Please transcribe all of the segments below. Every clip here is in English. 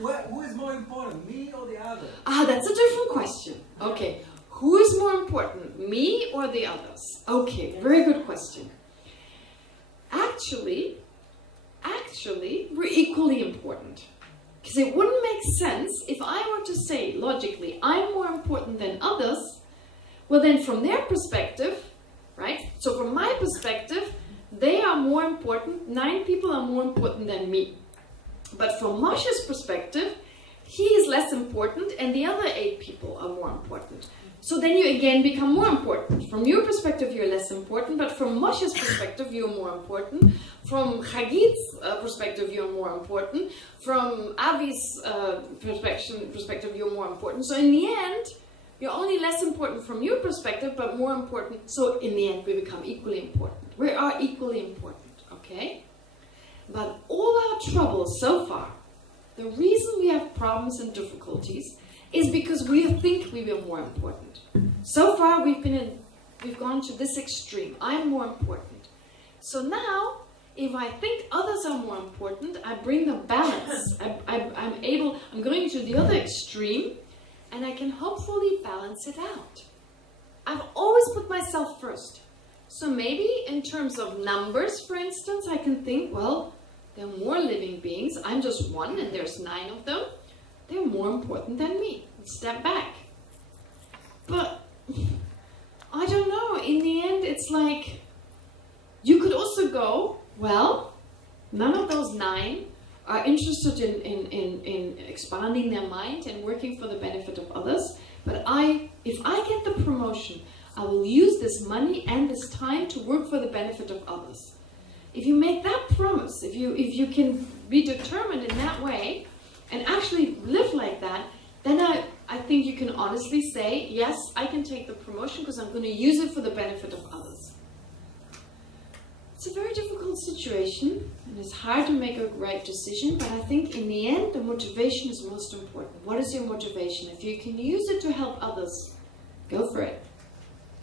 Who is more important, me or the other? Ah, that's a different question. Okay. Who is more important, me or the others? Okay, very good question. Actually, we're equally important. Because it wouldn't make sense if I were to say, logically, I'm more important than others. Well, then from their perspective, right? So from my perspective, they are more important. 9 people are more important than me. But from Moshe's perspective, he is less important and the other 8 people are more important. So then you again become more important. From your perspective, you're less important, but from Moshe's perspective, you're more important. From Chagit's perspective, you're more important. From Avi's perspective, you're more important. So in the end, you're only less important from your perspective, but more important. So in the end, we become equally important. We are equally important, okay? But all our troubles so far, the reason we have problems and difficulties is because we think we are more important. So far, we've gone to this extreme. I'm more important. So now, if I think others are more important, I bring the balance. I'm going to the other extreme, and I can hopefully balance it out. I've always put myself first. So maybe in terms of numbers, for instance, I can think, well, there are more living beings. I'm just one, and there's 9 of them. They're more important than me. Step back. But I don't know. In the end, it's like you could also go, well, none of those 9 are interested in expanding their mind and working for the benefit of others. But if I get the promotion, I will use this money and this time to work for the benefit of others. If you make that promise, if you can be determined in that way and actually live like that, then I think you can honestly say, yes, I can take the promotion because I'm going to use it for the benefit of others. It's a very difficult situation, and it's hard to make a right decision, but I think in the end, the motivation is most important. What is your motivation? If you can use it to help others, go for it.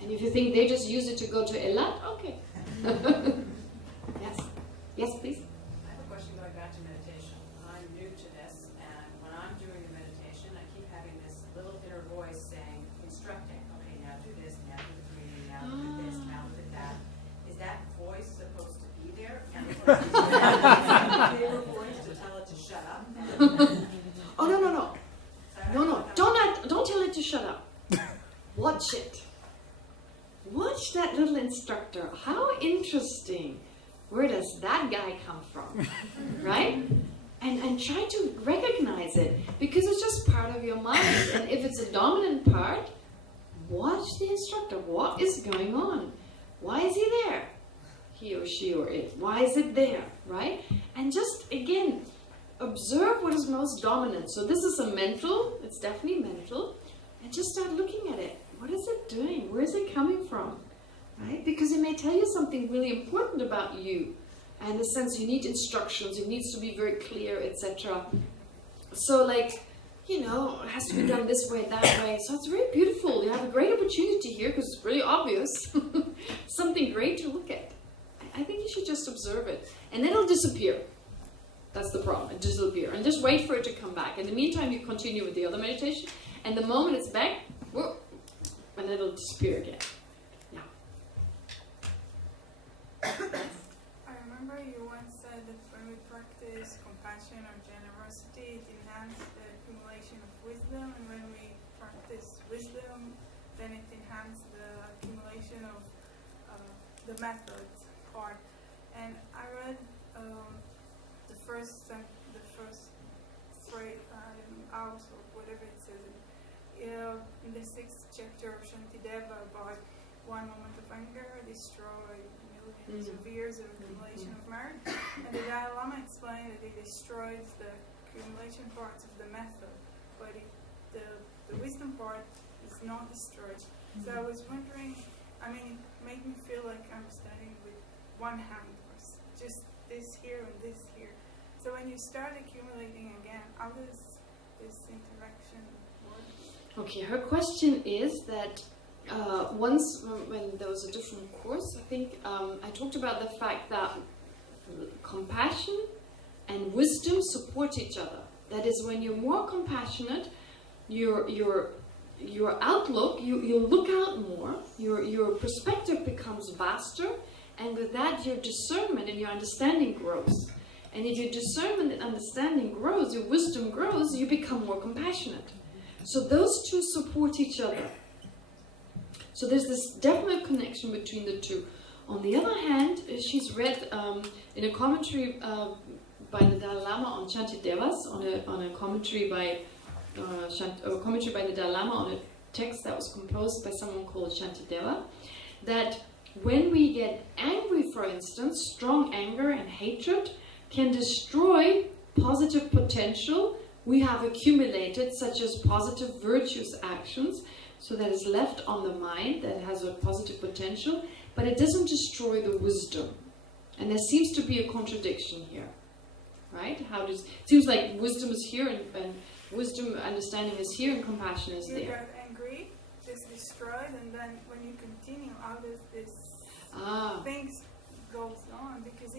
And if you think they just use it to go to Eilat, okay. Yes. Yes, please. I have a question going back to meditation. I'm new to this, and when I'm doing the meditation, I keep having this little inner voice saying, instructing, okay, now do this, now do the breathing, now do this, now do that. Is that voice supposed to be there? And it's like, is there a voice to tell it to shut up? Oh, no. No. Don't tell it to shut up. Watch it. Watch that little instructor. How interesting. Where does that guy come from? Right? And try to recognize it, because it's just part of your mind. And if it's a dominant part, watch the instructor. What is going on? Why is he there? He or she or it. Why is it there? Right? And just, again, observe what is most dominant. So this is a mental, it's definitely mental. And just start looking at it. What is it doing? Where is it coming from? Right? Because it may tell you something really important about you. And in the sense you need instructions, it needs to be very clear, etc. So like, you know, it has to be done this way, that way. So it's very beautiful. You have a great opportunity here because it's really obvious. Something great to look at. I think you should just observe it. And then it'll disappear. That's the problem. It disappears. And just wait for it to come back. In the meantime, you continue with the other meditation. And the moment it's back, whoop, and it'll disappear again. Yeah. I remember you once said that when we practice compassion or generosity, it enhances the accumulation of wisdom, and when we practice wisdom, then it enhances the accumulation of the methods part. And I read the first phrase out or whatever it says in the 6th chapter of Shantideva about one moment of anger destroyed millions of years of accumulation of merit. And the Dalai Lama explained that it destroys the accumulation parts of the method, but the wisdom part is not destroyed. So I was wondering, I mean, it made me feel like I'm standing with one hand, or just this here and this here. So when you start accumulating again, how does this interaction work? Okay, her question is that once when there was a different course, I think I talked about the fact that compassion and wisdom support each other. That is, when you're more compassionate, your outlook, you look out more, your perspective becomes vaster, and with that your discernment and your understanding grows. And if your discernment and understanding grows, your wisdom grows, you become more compassionate. So those two support each other. So there's this definite connection between the two. On the other hand, she's read in a commentary by the Dalai Lama on Shantidevas, on a commentary by the Dalai Lama on a text that was composed by someone called Shantideva, that when we get angry, for instance, strong anger and hatred can destroy positive potential we have accumulated, such as positive virtuous actions, so that is left on the mind that has a positive potential, but it doesn't destroy the wisdom. And there seems to be a contradiction here, right? It seems like wisdom is here and wisdom, understanding is here, and compassion is there. You get angry, it's destroyed, and then when you continue, all this things goes on, because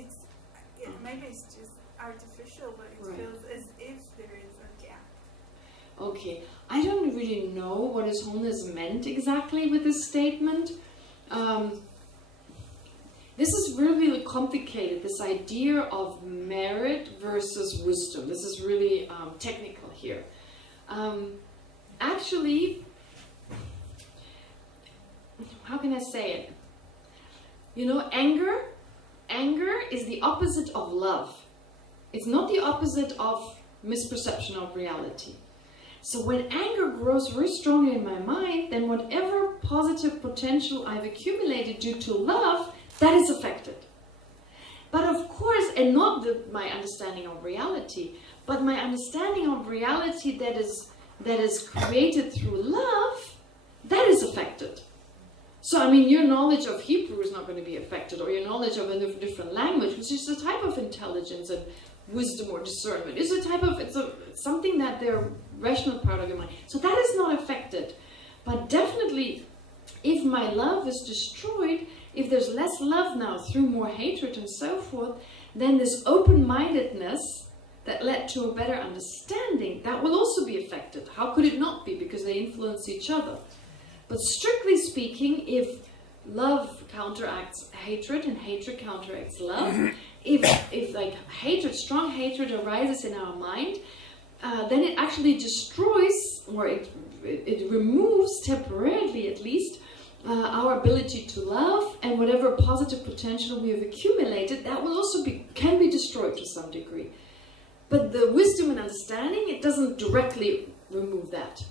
maybe it's just artificial, but it feels as if there is a gap. Okay, I don't really know what His Holiness meant exactly with this statement. This is really complicated, this idea of merit versus wisdom. This is really technical here. Actually, how can I say it? You know, anger is the opposite of love. It's not the opposite of misperception of reality. So when anger grows very strongly in my mind, then whatever positive potential I've accumulated due to love, that is affected. But of course, and not my understanding of reality, but my understanding of reality that is created through love, that is affected. So, I mean, your knowledge of Hebrew is not going to be affected, or your knowledge of a different language, which is a type of intelligence and wisdom or discernment. It's something that they're rational part of your mind. So that is not affected. But definitely, if my love is destroyed, if there's less love now through more hatred and so forth, then this open-mindedness that led to a better understanding, that will also be affected. How could it not be? Because they influence each other. But strictly speaking, if love counteracts hatred and hatred counteracts love, if like hatred, strong hatred arises in our mind, then it actually destroys, or it removes temporarily at least, our ability to love, and whatever positive potential we have accumulated, that will also can be destroyed to some degree. But the wisdom and understanding, it doesn't directly remove that.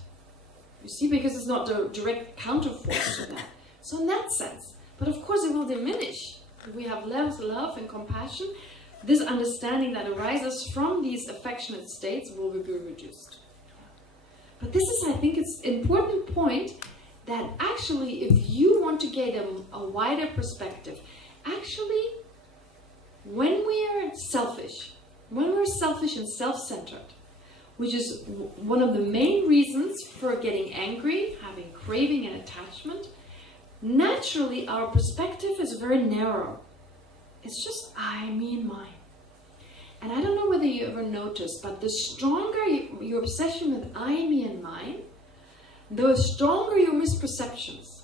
You see, because it's not the direct counterforce to that. So in that sense, but of course it will diminish. If we have less love and compassion, this understanding that arises from these affectionate states will be reduced. But this is, I think, it's an important point, that actually if you want to get a wider perspective, actually when we are selfish and self-centered, which is one of the main reasons for getting angry, having craving and attachment, naturally our perspective is very narrow. It's just I, me, and mine. And I don't know whether you ever noticed, but the stronger your obsession with I, me, and mine, the stronger your misperceptions.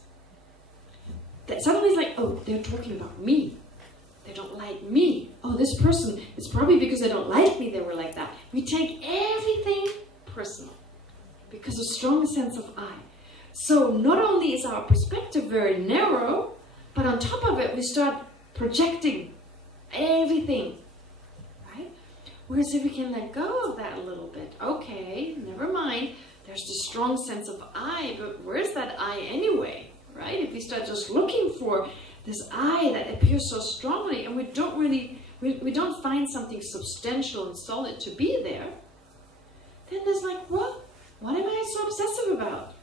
That suddenly it's like, oh, they're talking about me. They don't like me. Oh, this person, it's probably because they don't like me they were like that. We take everything personal because of strong sense of I. So not only is our perspective very narrow, but on top of it, we start projecting everything, right? Whereas if we can let go of that a little bit, okay, never mind, there's the strong sense of I, but where's that I anyway, right? If we start just looking for this I that appears so strongly, and we don't find something substantial and solid to be there, then there's like, what am I so obsessive about?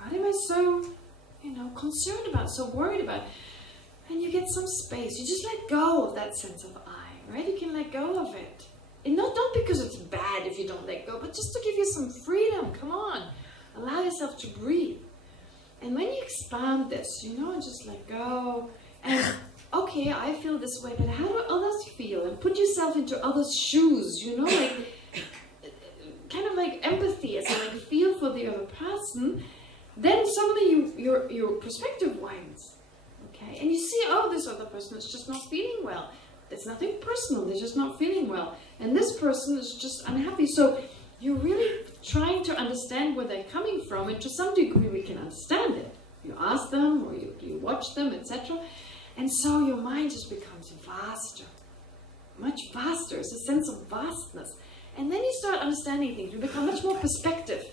What am I so, concerned about, so worried about? And you get some space. You just let go of that sense of I, right? You can let go of it. And not because it's bad if you don't let go, but just to give you some freedom. Come on. Allow yourself to breathe. And when you expand this, and just let go. And, okay, I feel this way, but how do others feel? And put yourself into others' shoes, like person, then suddenly your perspective widens. Okay, and you see, oh, this other person is just not feeling well. It's nothing personal, they're just not feeling well. And this person is just unhappy. So you're really trying to understand where they're coming from, and to some degree we can understand it. You ask them, or you watch them, etc. And so your mind just becomes vaster, much vaster. It's a sense of vastness. And then you start understanding things. You become much more perceptive.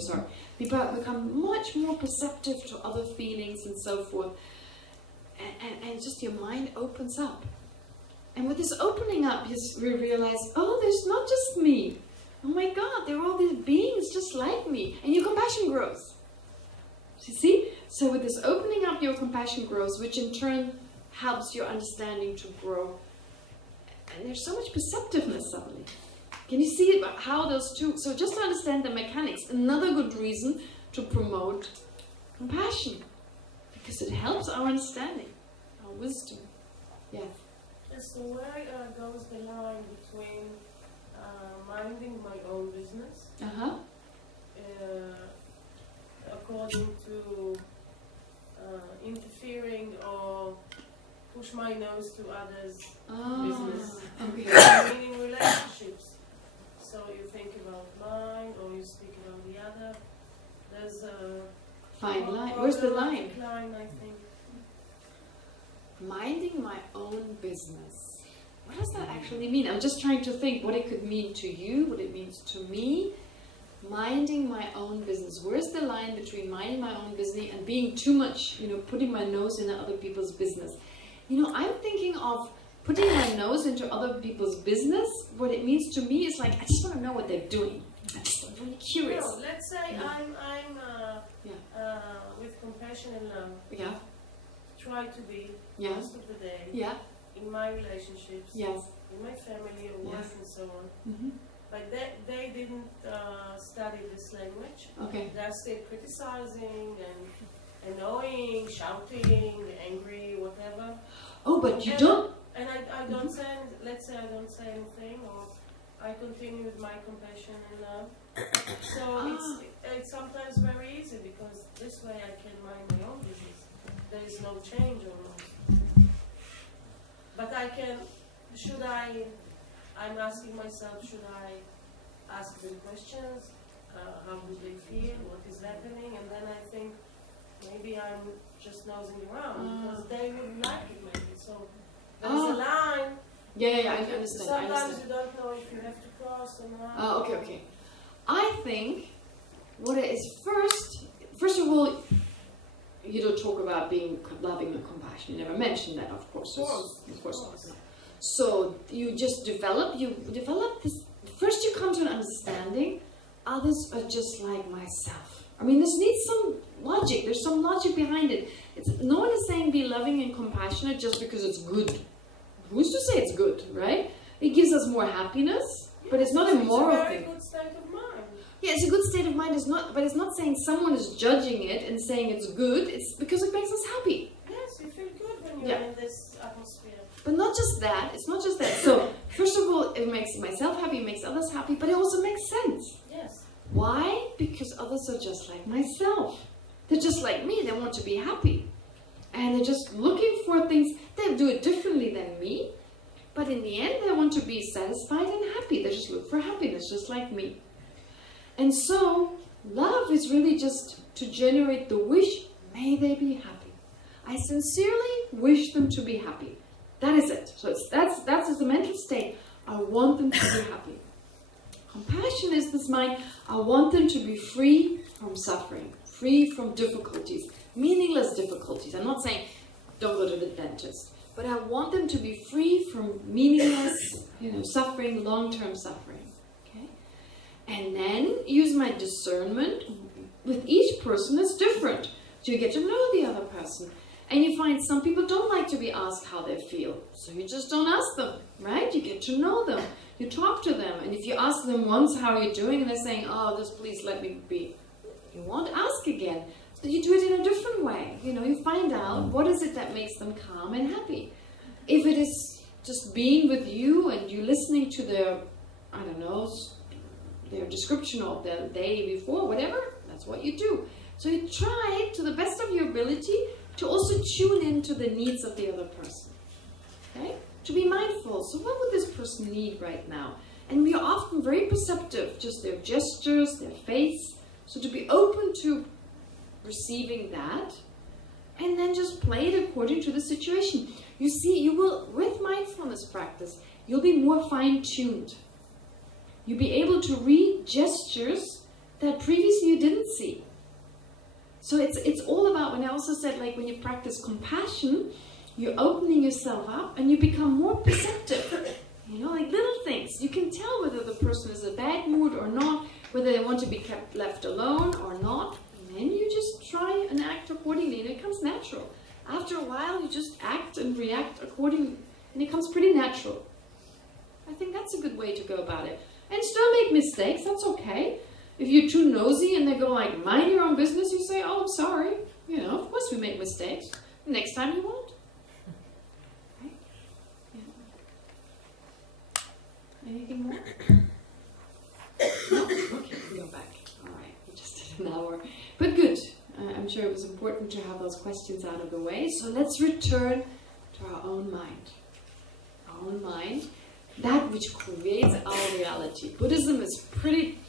Sorry. You become much more perceptive to other feelings and so forth. And just your mind opens up. And with this opening up, you realize, oh, there's not just me. Oh my God, there are all these beings just like me. And your compassion grows. You see? So with this opening up, your compassion grows, which in turn helps your understanding to grow. And there's so much perceptiveness suddenly. Can you see how those two... So just to understand the mechanics, another good reason to promote compassion. Because it helps our understanding, our wisdom. Yeah. Yes, so where goes the line between minding my own business, according to interfering or push my nose to others' business, meaning relationships. So you think about mine, or you speak about the other. There's a fine line. Where's the line? Line, I think. Minding my own business. What does that actually mean? I'm just trying to think what it could mean to you, what it means to me. Minding my own business. Where's the line between minding my own business and being too much, putting my nose into other people's business? I'm thinking of putting my nose into other people's business. What it means to me is like, I just want to know what they're doing. I'm just really curious. No, let's say I'm with compassion and love. Yeah. Try to be most of the day. Yeah. In my relationships. Yes. In my family or work and so on. Mm-hmm. But they didn't study this language. Okay. They're still criticizing and annoying, shouting, angry, whatever. Oh, but you don't... And I don't say, let's say I don't say anything, or I continue with my compassion and love. So it's sometimes very easy, because this way I can mind my own business. There is no change almost. But I'm asking myself, should I ask them questions? How do they feel? What is happening? And then I think, maybe I'm just nosing around, because they wouldn't like it maybe. So there's a line. Yeah, I understand. Sometimes you don't know if you have to cross or not. Okay. I think what it is first of all, you don't talk about being loving and compassion. You never mention that, of course. Of course. So you just develop this. First you come to an understanding, others are just like myself. I mean, this needs some logic. There's some logic behind it. No one is saying be loving and compassionate just because it's good. Who's to say it's good, right? It gives us more happiness, but it's not a moral thing. It's a very good state of mind. Yeah, it's a good state of mind. But it's not saying someone is judging it and saying it's good. It's because it makes us happy. Yes, you feel good when you're in this atmosphere. But not just that. It's not just that. So, first of all, it makes myself happy, it makes others happy, but it also makes sense. Yes. Why? Because others are just like myself. They're just like me. They want to be happy. And they're just looking for things. They do it differently than me. But in the end, they want to be satisfied and happy. They just look for happiness, just like me. And so, love is really just to generate the wish, may they be happy. I sincerely wish them to be happy. That is it. So that's the mental state. I want them to be happy. Compassion is this mind. I want them to be free from suffering, free from difficulties, meaningless difficulties. I'm not saying don't go to the dentist, but I want them to be free from meaningless, suffering, long-term suffering. Okay, and then use my discernment. With each person, it's different. So you get to know the other person. And you find some people don't like to be asked how they feel. So you just don't ask them, right? You get to know them. You talk to them. And if you ask them once, how are you doing? And they're saying, oh, just please let me be. You won't ask again. So you do it in a different way. You find out what is it that makes them calm and happy. If it is just being with you and you listening to their, their description of the day before, whatever, That's what you do. So you try, to the best of your ability, to also tune into the needs of the other person. Okay? To be mindful. So what would this person need right now? And we are often very perceptive, just their gestures, their face. So to be open to receiving that, and then just play it according to the situation. You see, you will, with mindfulness practice, you'll be more fine-tuned. You'll be able to read gestures that previously you didn't see. So it's all about, when I also said, like when you practice compassion, you're opening yourself up and you become more perceptive. You know, like little things. You can tell whether the person is in a bad mood or not, whether they want to be kept left alone or not. And then you just try and act accordingly, and it comes natural. After a while, you just act and react accordingly, and it comes pretty natural. I think that's a good way to go about it. And still make mistakes, that's okay. If you're too nosy and they go like, mind your own business, you say, oh, I'm sorry. You know, of course we make mistakes. Next time you won't. Right? Yeah. Anything more? No? Okay, we go back. All right, we just did an hour. But good. I'm sure it was important to have those questions out of the way. So let's return to our own mind. Our own mind. That which creates our reality. Buddhism is pretty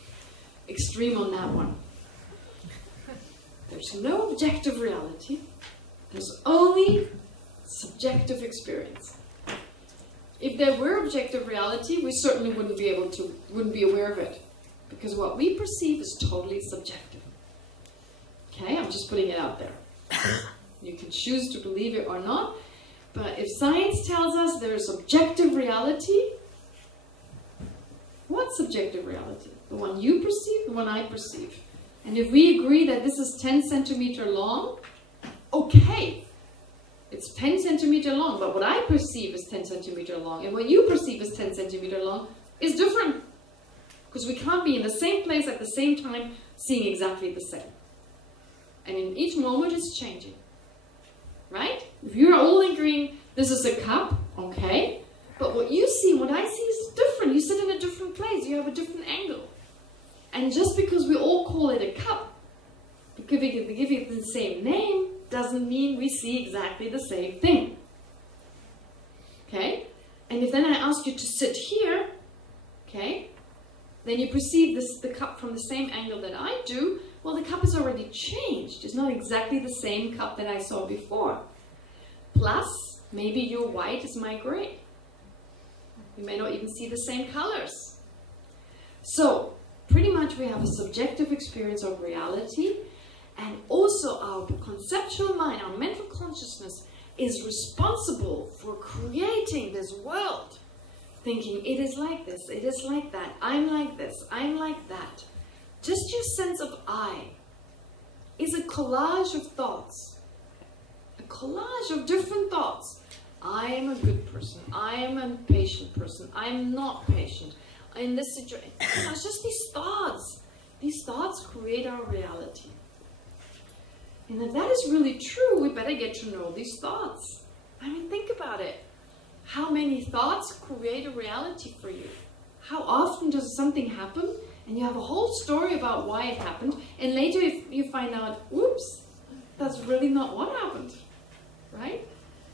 extreme on that one. There's no objective reality. There's only subjective experience. If there were objective reality, we certainly wouldn't be aware of it. Because what we perceive is totally subjective. Okay, I'm just putting it out there. You can choose to believe it or not. But if science tells us there is objective reality, what's subjective reality? The one you perceive, the one I perceive. And if we agree that this is 10 centimeters long, okay, it's 10 centimeters long, but what I perceive is 10 centimeters long, and what you perceive is 10 centimeters long is different. Because we can't be in the same place at the same time seeing exactly the same. And in each moment it's changing. Right? If you're all agreeing this is a cup, okay, but what you see, what I see is different. You sit in a different place, you have a different angle. And just because we all call it a cup, giving it the same name, doesn't mean we see exactly the same thing. Okay? And if then I ask you to sit here, okay, then you perceive the cup from the same angle that I do, well, the cup is already changed. It's not exactly the same cup that I saw before. Plus, maybe your white is my gray. You may not even see the same colors. So, pretty much we have a subjective experience of reality, and also our conceptual mind, our mental consciousness, is responsible for creating this world. Thinking, it is like this, it is like that, I'm like this, I'm like that. Just your sense of I is a collage of thoughts. A collage of different thoughts. I am a good person, I am a patient person, I'm not patient. In this situation, it's just these thoughts. These thoughts create our reality. And if that is really true, we better get to know these thoughts. I mean, think about it. How many thoughts create a reality for you? How often does something happen and you have a whole story about why it happened, and later you find out, oops, that's really not what happened, right?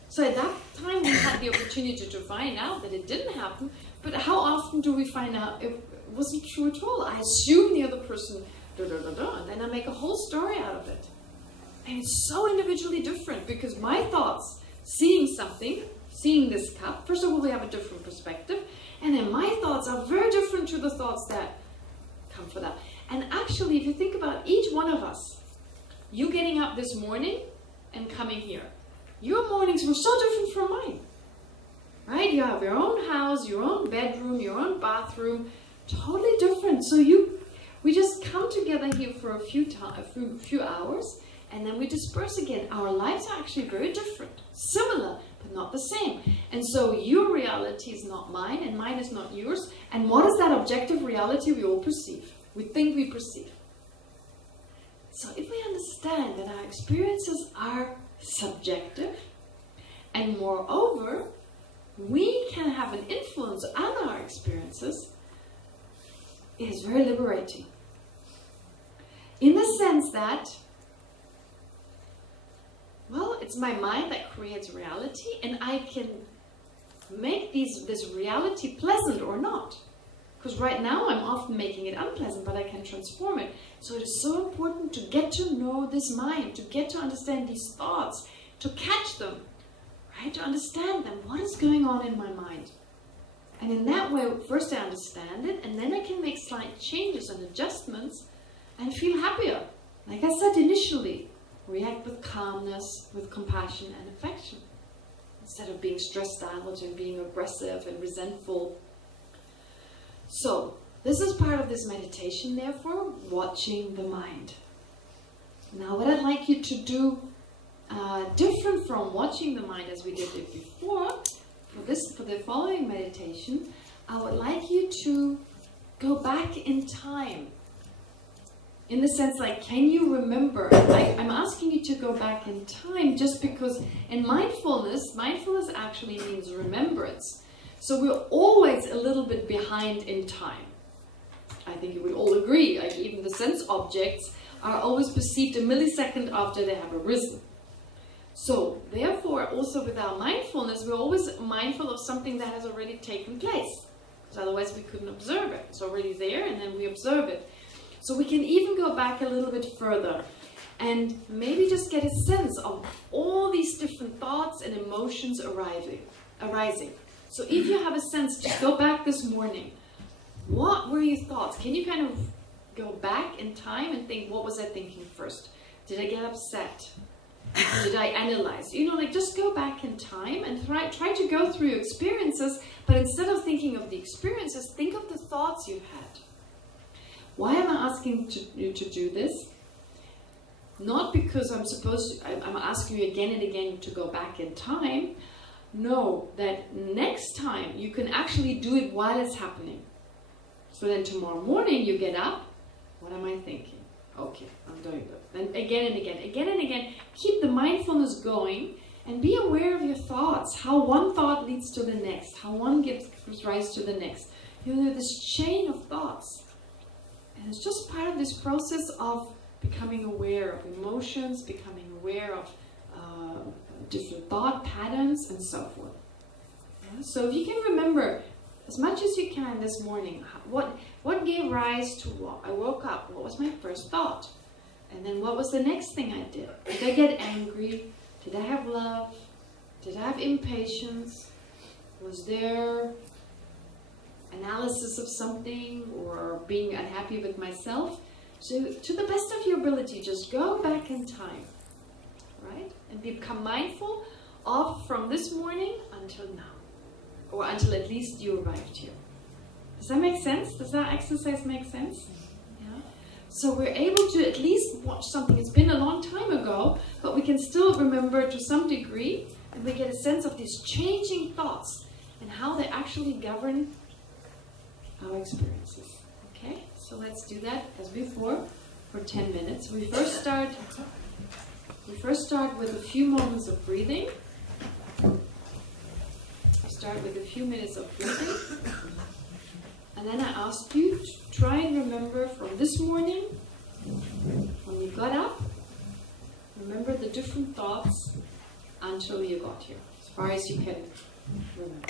So at that time we had the opportunity to find out that it didn't happen, but how often do we find out it wasn't true at all? I assume the other person, and then I make a whole story out of it. And it's so individually different, because my thoughts, seeing something, seeing this cup, first of all, we have a different perspective, and then my thoughts are very different to the thoughts that come for that. And actually, if you think about each one of us, you getting up this morning and coming here, your mornings were so different from mine, right? You have your own house, your own bedroom, your own bathroom, totally different. So we just come together here for a few hours, and then we disperse again. Our lives are actually very different, similar, but not the same. And so your reality is not mine, and mine is not yours. And what is that objective reality we all perceive? We think we perceive. So if we understand that our experiences are subjective, and moreover, we can have an influence on our experiences, it is very liberating. In the sense that, well, it's my mind that creates reality, and I can make this reality pleasant or not. Because right now I'm often making it unpleasant, but I can transform it. So it is so important to get to know this mind, to get to understand these thoughts, to catch them, right? To understand them. What is going on in my mind? And in that way, first I understand it, and then I can make slight changes and adjustments and feel happier. Like I said initially, react with calmness, with compassion and affection, instead of being stressed out and being aggressive and resentful. So, this is part of this meditation, therefore, watching the mind. Now, what I'd like you to do, different from watching the mind as we did it before, for the following meditation, I would like you to go back in time. In the sense, like, can you remember? I'm asking you to go back in time just because in mindfulness actually means remembrance. So we're always a little bit behind in time. I think you would all agree, like even the sense objects are always perceived a millisecond after they have arisen. So therefore, also with our mindfulness, we're always mindful of something that has already taken place. Because otherwise we couldn't observe it. It's already there and then we observe it. So we can even go back a little bit further and maybe just get a sense of all these different thoughts and emotions arising. So if you have a sense, just go back this morning. What were your thoughts? Can you kind of go back in time and think, what was I thinking first? Did I get upset? Did I analyze? You know, like just go back in time and try to go through your experiences, but instead of thinking of the experiences, think of the thoughts you've had. Why am I asking you to do this? Not because I'm asking you again and again to go back in time. Know that next time you can actually do it while it's happening. So then tomorrow morning you get up, what am I thinking? Okay, I'm doing that. Then again and again, keep the mindfulness going and be aware of your thoughts, how one thought leads to the next, how one gives rise to the next. You know, this chain of thoughts. And it's just part of this process of becoming aware of emotions, becoming aware of different thought patterns and so forth. Yeah? So if you can remember as much as you can this morning, what gave rise to what? I woke up, what was my first thought? And then what was the next thing I did? Did I get angry? Did I have love? Did I have impatience? Was there analysis of something or being unhappy with myself? So to the best of your ability, just go back in time. Right? And become mindful of from this morning until now. Or until at least you arrived here. Does that make sense? Does that exercise make sense? Yeah. So we're able to at least watch something. It's been a long time ago, but we can still remember to some degree, and we get a sense of these changing thoughts and how they actually govern our experiences. Okay? So let's do that as before for 10 minutes. We first start with a few moments of breathing. We start with a few minutes of breathing. And then I ask you to try and remember from this morning, when you got up, remember the different thoughts until you got here, as far as you can remember.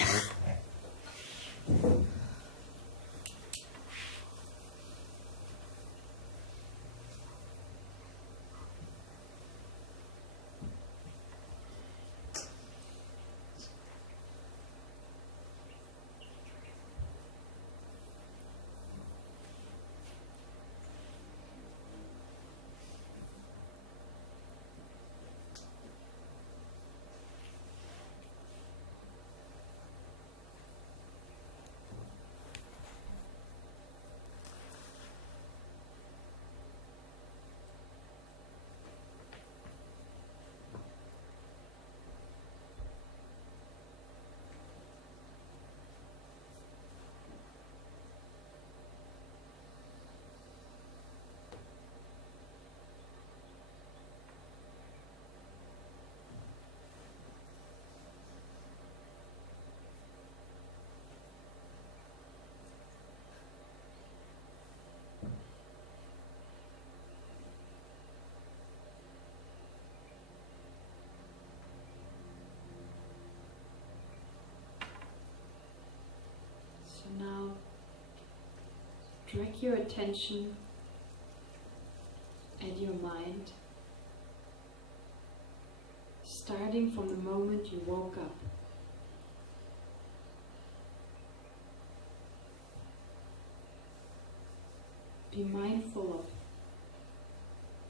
direct your attention and your mind, starting from the moment you woke up. Be mindful of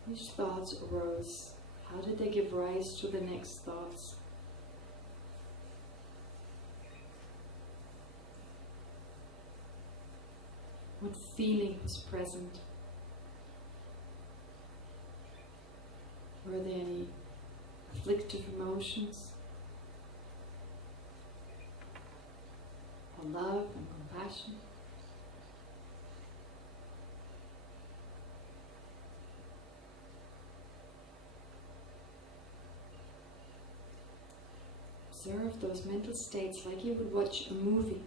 which thoughts arose. How did they give rise to the next thoughts? What feeling was present? Were there any afflictive emotions? Or love and compassion? Observe those mental states like you would watch a movie.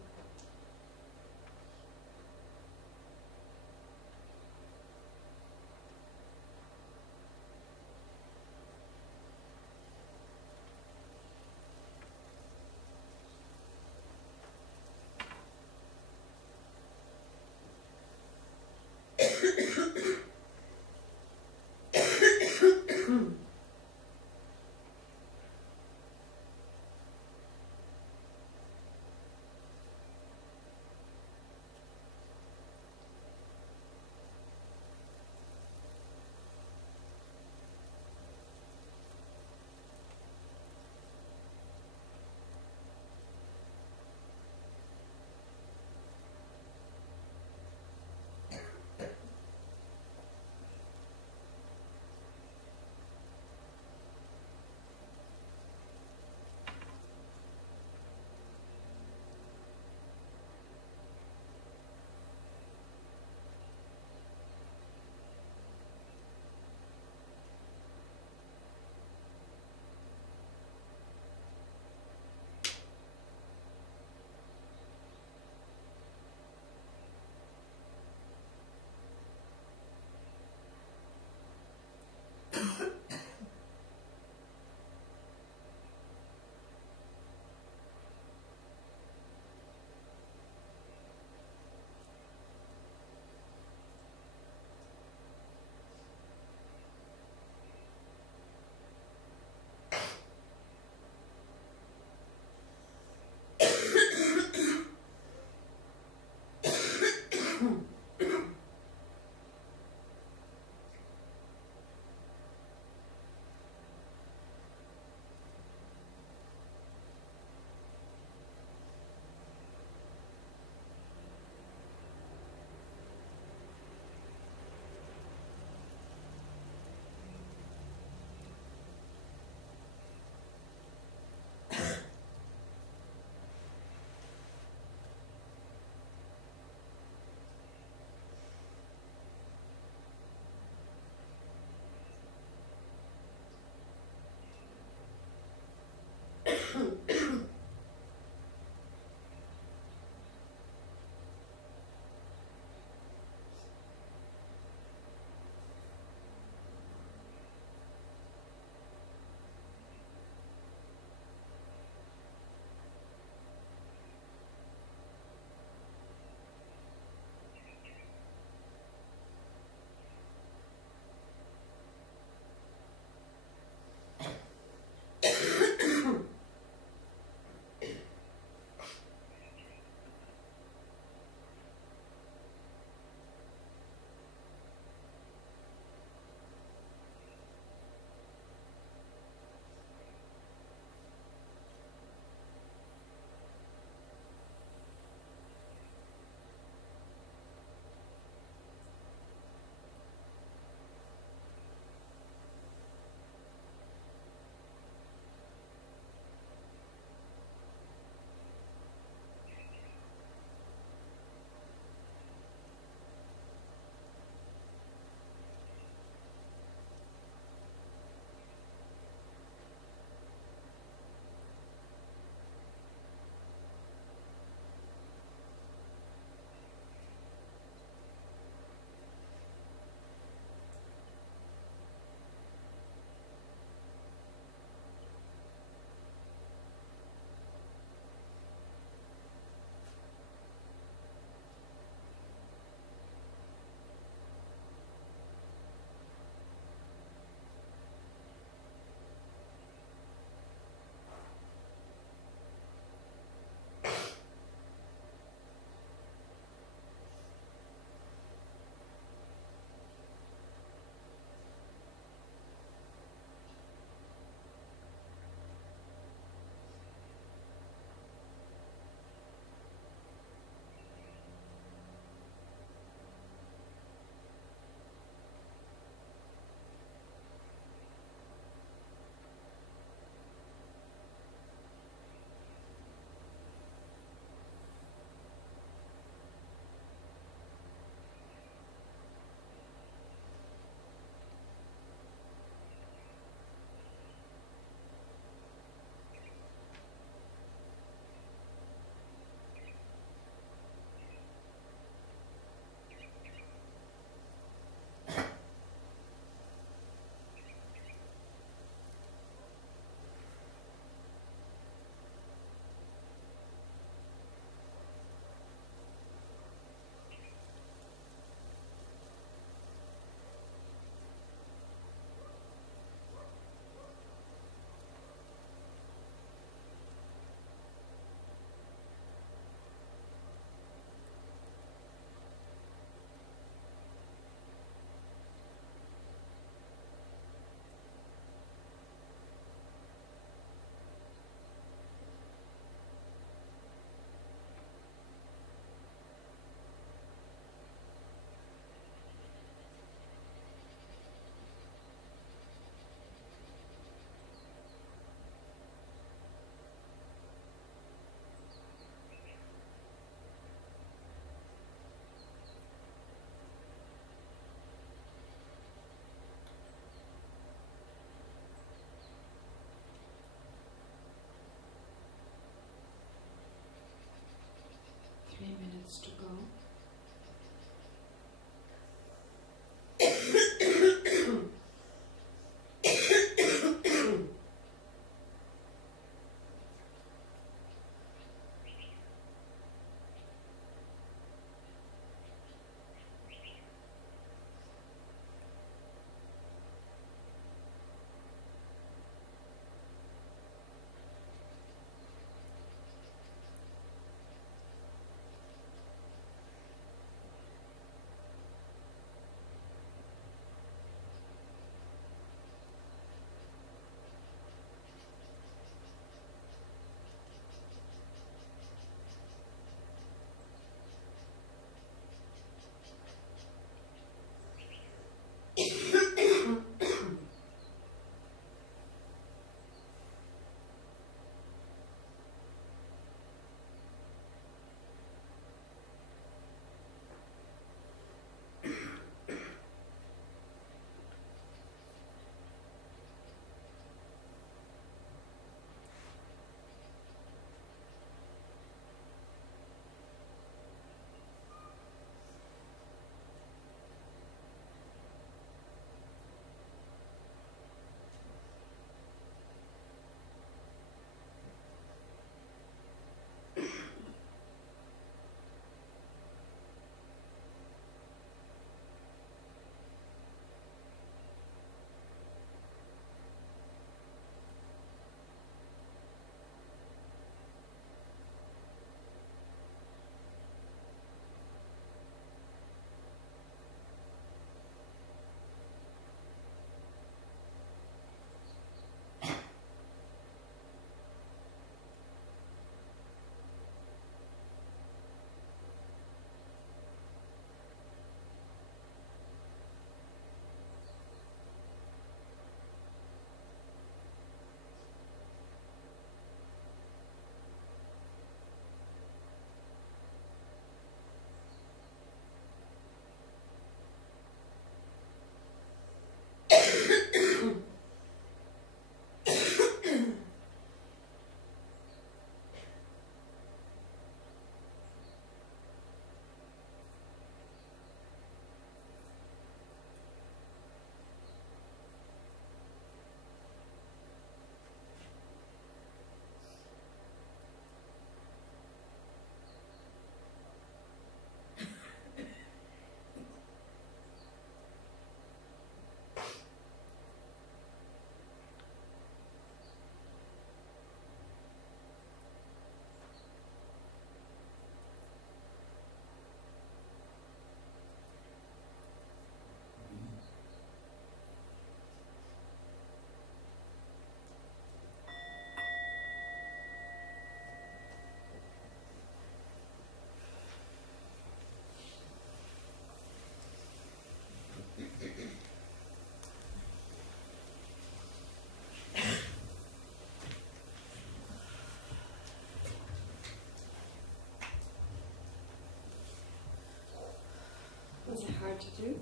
hard to do.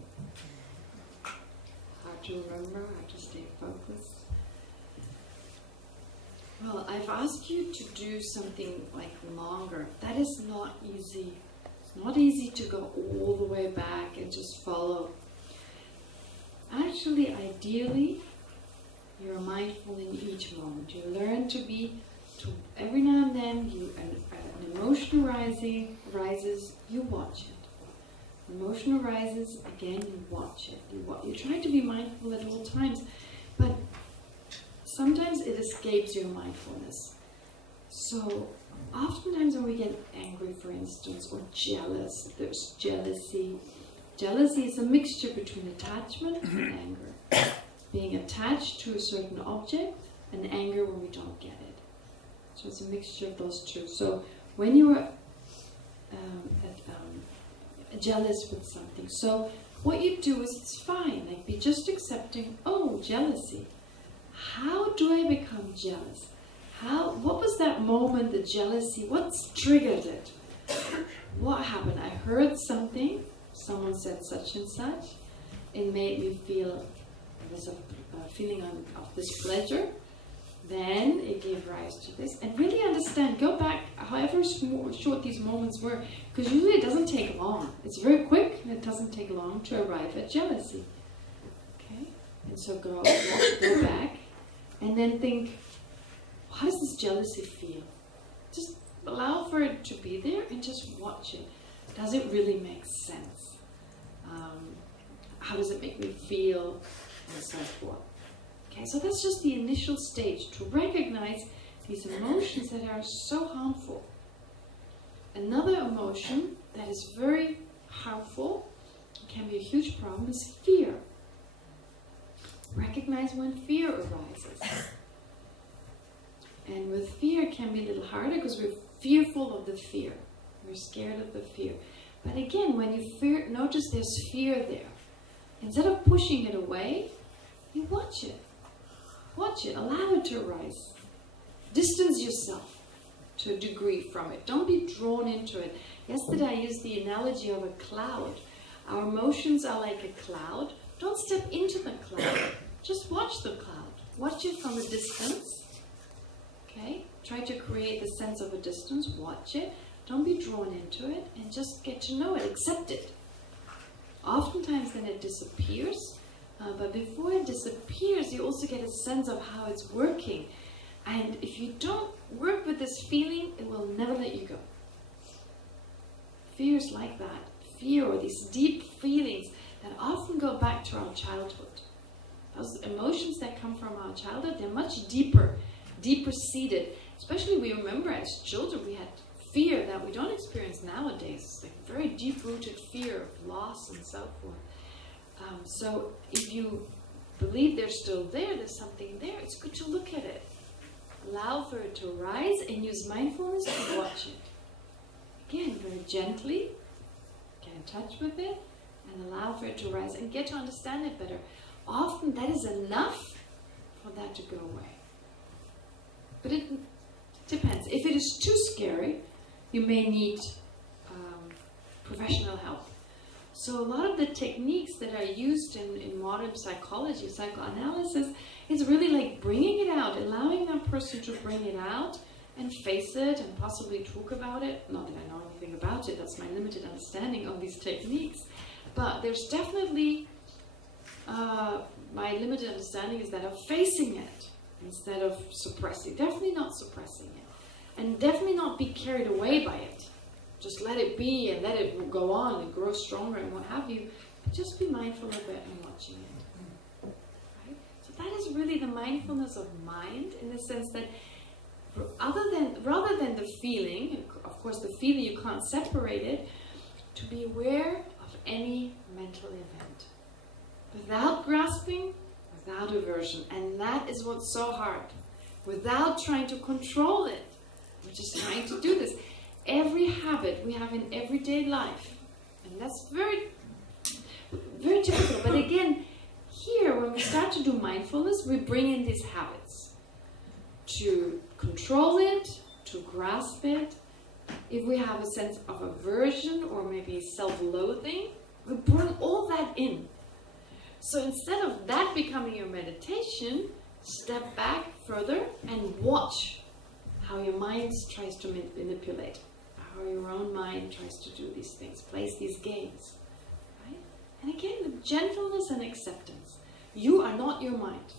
Hard to remember, hard to stay focused. Well, I've asked you to do something like longer. That is not easy. It's not easy to go all the way back and just follow. Actually, ideally, you're mindful in each moment. You learn to be, every now and then, an emotion arises, you watch it. Emotion arises, again, you watch it. You try to be mindful at all times, but sometimes it escapes your mindfulness. So, oftentimes when we get angry, for instance, or jealous, there's jealousy. Jealousy is a mixture between attachment and anger. Being attached to a certain object, and anger when we don't get it. So it's a mixture of those two. So when you are jealous with something, so what you do is it's fine. Like, be just accepting, oh, jealousy. How do I become jealous? What was that moment, the jealousy? What's triggered it? What happened? I heard something. Someone said such and such. It made me feel, there's a feeling of displeasure. Then it gave rise to this. And really understand, go back, however short these moments were, because usually it doesn't take long. It's very quick, and it doesn't take long to arrive at jealousy. Okay? And so go back, and then think, how does this jealousy feel? Just allow for it to be there, and just watch it. Does it really make sense? How does it make me feel? And so forth. Okay, so that's just the initial stage, to recognize these emotions that are so harmful. Another emotion that is very harmful, can be a huge problem, is fear. Recognize when fear arises. And with fear it can be a little harder because we're fearful of the fear. We're scared of the fear. But again, when you notice there's fear there, instead of pushing it away, you watch it. Watch it. Allow it to arise. Distance yourself to a degree from it. Don't be drawn into it. Yesterday I used the analogy of a cloud. Our emotions are like a cloud. Don't step into the cloud. Just watch the cloud. Watch it from a distance. Okay? Try to create the sense of a distance. Watch it. Don't be drawn into it. And just get to know it. Accept it. Oftentimes then it disappears. But before it disappears, you also get a sense of how it's working. And if you don't work with this feeling, it will never let you go. Fear is like that. Fear, or these deep feelings that often go back to our childhood. Those emotions that come from our childhood, they're much deeper seated. Especially we remember as children, we had fear that we don't experience nowadays. It's like very deep-rooted fear of loss and so forth. So if you believe they're still there, there's something there, it's good to look at it. Allow for it to arise and use mindfulness to watch it. Again, very gently, get in touch with it and allow for it to arise and get to understand it better. Often that is enough for that to go away. But it depends. If it is too scary, you may need professional help. So a lot of the techniques that are used in modern psychology, psychoanalysis, is really like bringing it out, allowing that person to bring it out and face it and possibly talk about it. Not that I know anything about it, that's my limited understanding of these techniques. But there's definitely, my limited understanding is that of facing it instead of suppressing. Definitely not suppressing it. And definitely not be carried away by it. Just let it be and let it go on and grow stronger and what have you. But just be mindful of it and watching it. Right? So that is really the mindfulness of mind, in the sense that rather than the feeling, of course the feeling you can't separate it, to be aware of any mental event. Without grasping, without aversion. And that is what's so hard. Without trying to control it. We're just trying to do this. Every habit we have in everyday life, and that's very, very difficult. But again, here, when we start to do mindfulness, we bring in these habits to control it, to grasp it. If we have a sense of aversion or maybe self-loathing, We bring all that in. So instead of that becoming your meditation, step back further and watch how your mind tries to manipulate, how your own mind tries to do these things, plays these games. Right? And again, with gentleness and acceptance. You are not your mind.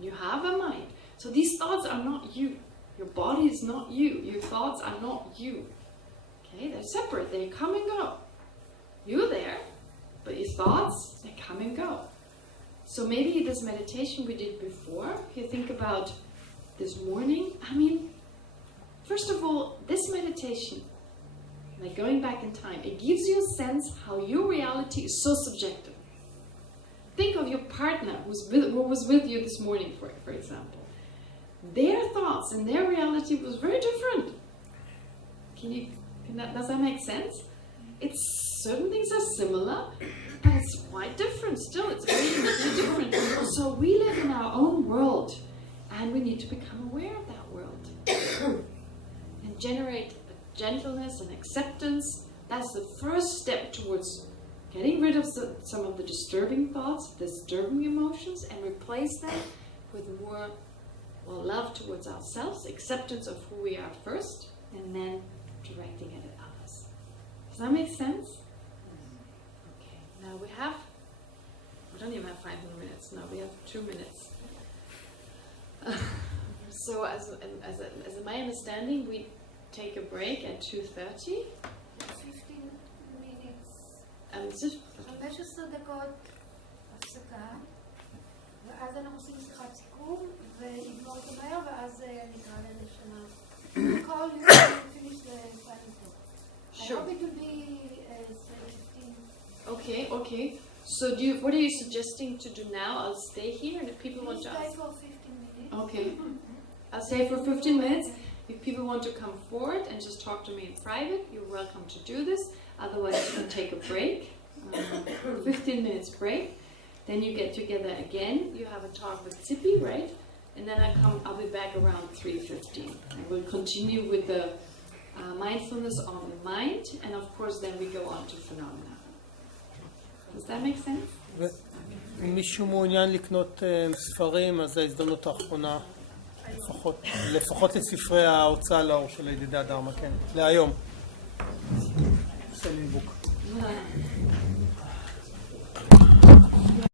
You have a mind. So these thoughts are not you. Your body is not you. Your thoughts are not you. Okay, they're separate. They come and go. You're there, but your thoughts, they come and go. So maybe this meditation we did before, if you think about this morning, I mean, first of all, this meditation, like going back in time, it gives you a sense how your reality is so subjective. Think of your partner who was with you this morning, for example. Their thoughts and their reality was very different. Does that make sense? Certain things are similar, but it's quite different still. It's very different. So we live in our own world, and we need to become aware of that world and generate gentleness and acceptance. That's the first step towards getting rid of some of the disturbing thoughts, disturbing emotions, and replace them with more love towards ourselves, acceptance of who we are first, and then directing it at others. Does that make sense? Okay, now we don't even have 5 minutes, now we have 2 minutes. So as my understanding, we take a break at 2:30. 15 minutes. 15 דקות הפסקה, ואז אנחנו עושים שיחת סיכום, ונגמור אותו מהר, ואז נקרא לשנה. Call you and finish the final talk. Sure. I hope it will be 15. Okay. So what are you suggesting to do now? I'll stay here, and if people want to Stay ask. for 15 minutes. Okay. I'll stay for 15 minutes. If people want to come forward and just talk to me in private, you're welcome to do this. Otherwise, you can take a break, 15 minutes break. Then you get together again. You have a talk with Zippy, right? And then I'll be back around 3:15. And we'll continue with the mindfulness on the mind, and of course, then we go on to phenomena. Does that make sense? אם מישהו מעוניין לקנות ספרים, אז ההזדמנות האחרונה, לפחות לספרי ההוצאה לאור של ידידי הדרמה, כן, להיום. סלינג בוק.